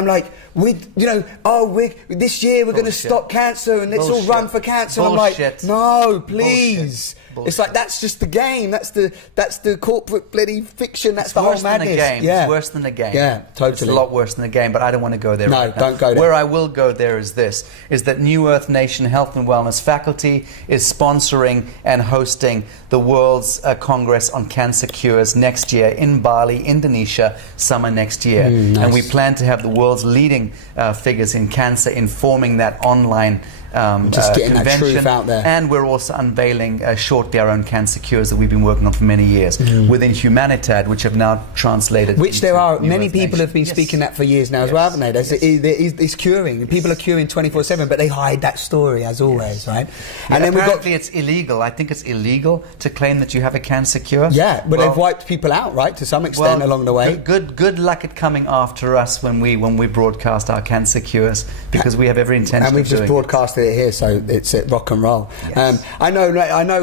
year we're going to stop cancer and let's all run for cancer. And I'm like, no, please. It's like that's just the game. That's the corporate bloody fiction. That's the whole madness. It's worse than the game. Yeah, totally. It's a lot worse than the game. But I don't want to go there. No, don't go there. Where I will go there is this: is that New Earth Nation Health and Wellness faculty is sponsoring and hosting the World's Congress on Cancer Cures next year in Bali, Indonesia, summer next year. Nice. And we plan to have the world's leading figures in cancer informing that online just getting convention. that truth out there. And we're also unveiling shortly our own cancer cures that we've been working on for many years within Humanitad, which have now translated. Which there are many people have been speaking that for years now as well, haven't they? It's curing. People are curing 24/7, but they hide that story as always, right? And then apparently it's illegal. I think it's illegal to claim that you have a cancer cure. Yeah, but they've wiped people out, right, to some extent along the way. Good luck at coming after us when we broadcast our cancer cures, because we have every intention. And we've of just doing broadcasted it here, so it's at rock and roll. Yes. I know.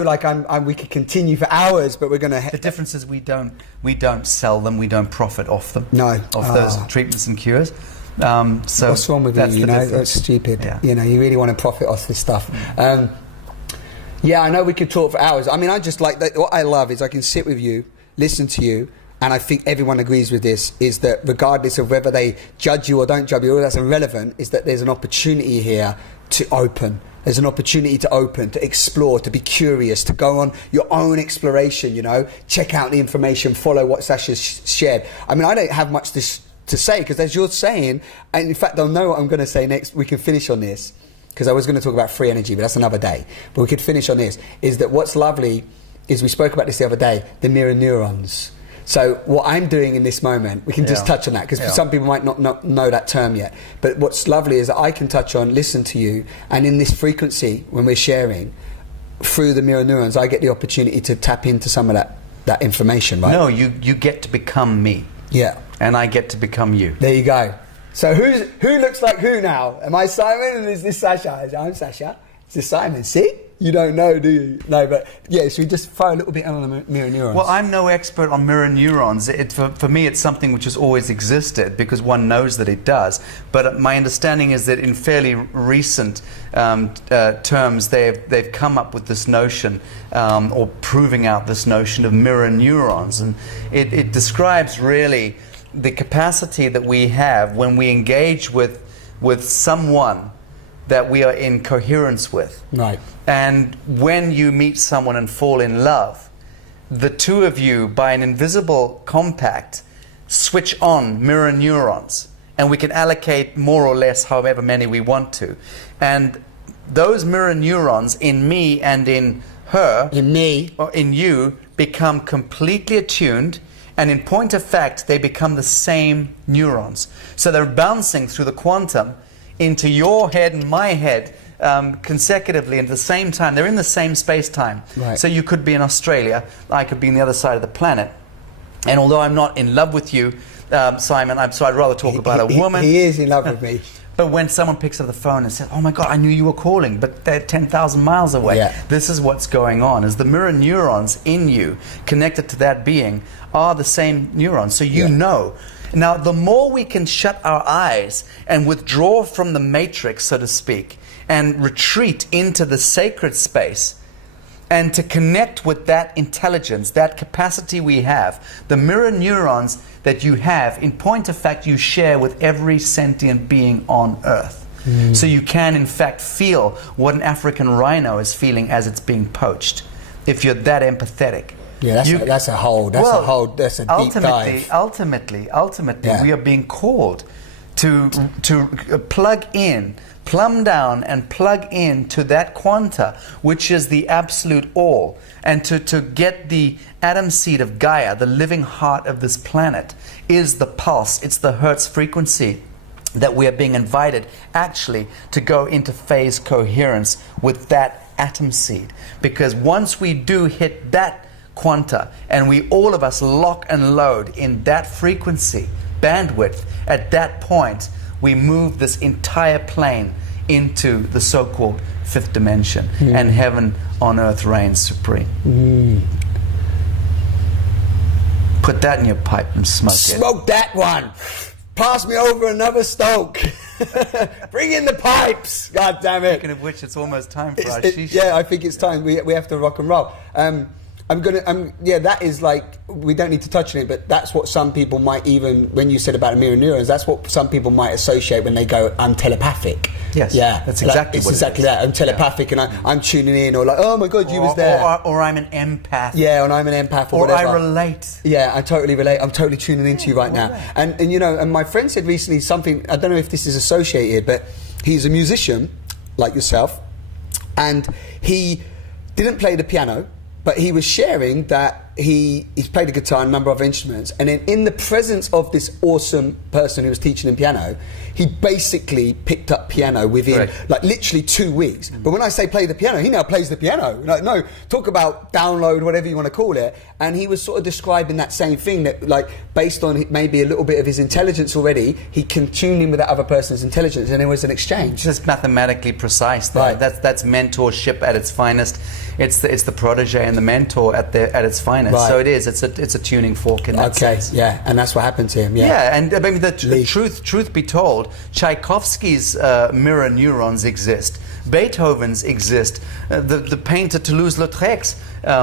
Like we could continue for hours, but we're going to. The difference is we don't sell them. We don't profit off them. No, those treatments and cures. So what's wrong with you? You know, that's stupid. Yeah. You know, you really want to profit off this stuff. Yeah, I know we could talk for hours. I mean, I just like that. What I love is I can sit with you, listen to you. And I think everyone agrees with this, is that regardless of whether they judge you or don't judge you, all that's irrelevant, is that there's an opportunity here to open. There's an opportunity to open, to explore, to be curious, to go on your own exploration, you know, check out the information, follow what Sacha's shared. I mean, I don't have much to say, because as you're saying, and in fact, they'll know what I'm going to say next, we can finish on this, because I was going to talk about free energy, but that's another day. But we could finish on this, is that what's lovely is, we spoke about this the other day, the mirror neurons. So what I'm doing in this moment, we can just touch on that, because some people might not know that term yet. But what's lovely is that I can touch on, listen to you, and in this frequency, when we're sharing, through the mirror neurons, I get the opportunity to tap into some of that information, right? No, you get to become me. Yeah. And I get to become you. There you go. So who looks like who now? Am I Simon and is this Sacha? I'm Sacha. It's Simon. See? You don't know, do you? No, but yeah, so we just fire a little bit on the mirror neurons. Well, I'm no expert on mirror neurons. For me, it's something which has always existed because one knows that it does. But my understanding is that in fairly recent terms, they've come up with this notion or proving out this notion of mirror neurons. And it describes really the capacity that we have when we engage with someone that we are in coherence with. Right. And when you meet someone and fall in love, the two of you, by an invisible compact, switch on mirror neurons. And we can allocate more or less however many we want to. And those mirror neurons in me and in her, in me, or in you, become completely attuned. And in point of fact, they become the same neurons. So they're bouncing through the quantum into your head and my head consecutively at the same time. They're in the same space-time. Right. So you could be in Australia, I could be on the other side of the planet. And although I'm not in love with you, Simon, so I'd rather talk about a woman. He is in love with me. But when someone picks up the phone and says, oh my God, I knew you were calling, but they're 10,000 miles away. Yeah. This is what's going on, is the mirror neurons in you connected to that being are the same neurons. So you know. Now, the more we can shut our eyes and withdraw from the matrix, so to speak, and retreat into the sacred space, and to connect with that intelligence, that capacity we have, the mirror neurons that you have, in point of fact, you share with every sentient being on Earth. So you can, in fact, feel what an African rhino is feeling as it's being poached, if you're that empathetic. Yeah, that's a deep dive. Ultimately, we are being called to plumb down and plug in to that quanta, which is the absolute all, and to get the atom seed of Gaia, the living heart of this planet, is the pulse, it's the Hertz frequency that we are being invited actually to go into phase coherence with that atom seed. Because once we do hit that quanta, and we all of us lock and load in that frequency, bandwidth, at that point, we move this entire plane into the so-called fifth dimension, and heaven on earth reigns supreme. Put that in your pipe and smoke it. Smoke that one! Pass me over another stoke. Bring in the pipes! God damn it! Speaking of which, it's almost time for our shisha. Yeah, I think it's time. We have to rock and roll. That is like, we don't need to touch on it, but that's what some people might even, when you said about mirror neurons, that's what some people might associate when they go, I'm telepathic. Yes, yeah, that's exactly it's what exactly that. I'm telepathic, and I'm tuning in, or like, oh my God, you was there. Or I'm an empath. Yeah, and I'm an empath, or whatever. I relate. Yeah, I totally relate. I'm totally tuning into you right now. And you know, and my friend said recently something, I don't know if this is associated, but he's a musician, like yourself, and he didn't play the piano, but he was sharing that he's played the guitar and a number of instruments, and then in the presence of this awesome person who was teaching him piano, he basically picked up piano within like literally 2 weeks. But when I say play the piano, he now plays the piano. Like, no, talk about download, whatever you want to call it. And he was sort of describing that same thing, that like based on maybe a little bit of his intelligence already, he can tune in with that other person's intelligence, and there was an exchange. Just mathematically precise there. Right. That's mentorship at its finest. It's the protege and the mentor at its finest. Right. So it's a tuning fork in that sense. Yeah, and that's what happened to him. Yeah, and I mean the truth be told, Tchaikovsky's mirror neurons exist. Beethoven's exist. The painter Toulouse-Lautrec's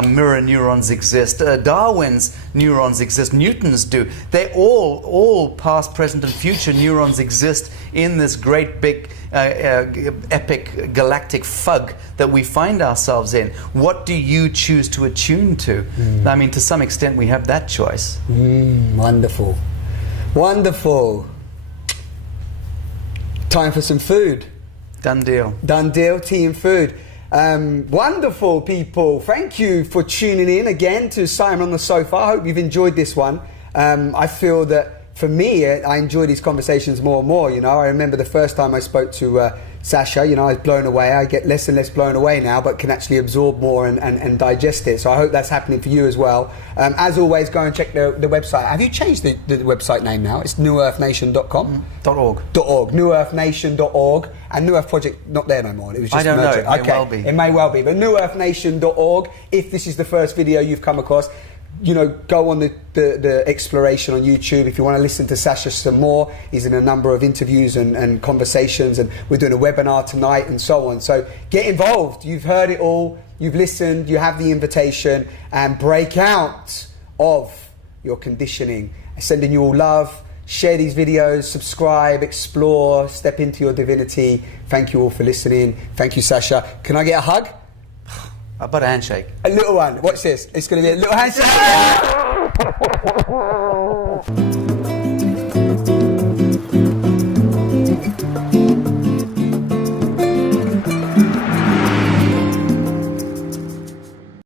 mirror neurons exist. Darwin's neurons exist. Newton's do. They all past, present, and future neurons exist in this great big epic galactic fug that we find ourselves in. What do you choose to attune to? I mean, to some extent, we have that choice. Wonderful. Wonderful. Time for some food. Done deal. Done deal, tea and food. Wonderful, people. Thank you for tuning in again to Simon on the Sofa. I hope you've enjoyed this one. I feel that for me, I enjoy these conversations more and more. You know, I remember the first time I spoke to Sacha, you know, I was blown away. I get less and less blown away now, but can actually absorb more and digest it. So I hope that's happening for you as well. As always, go and check the website. Have you changed the website name now? It's newearthnation.com? .org. newearthnation.org. And New Earth Project, not there no more. It was just I don't know. merged. It may well be. It may well be. But newearthnation.org, if this is the first video you've come across, you know, go on the exploration on YouTube. If you want to listen to Sacha some more, he's in a number of interviews and conversations, and we're doing a webinar tonight and so on. So get involved. You've heard it all. You've listened. You have the invitation, and break out of your conditioning. Sending you all love. Share these videos, subscribe, explore, step into your divinity. Thank you all for listening. Thank you, Sacha. Can I get a hug? How about a handshake? A little one. Watch this. It's going to be a little handshake.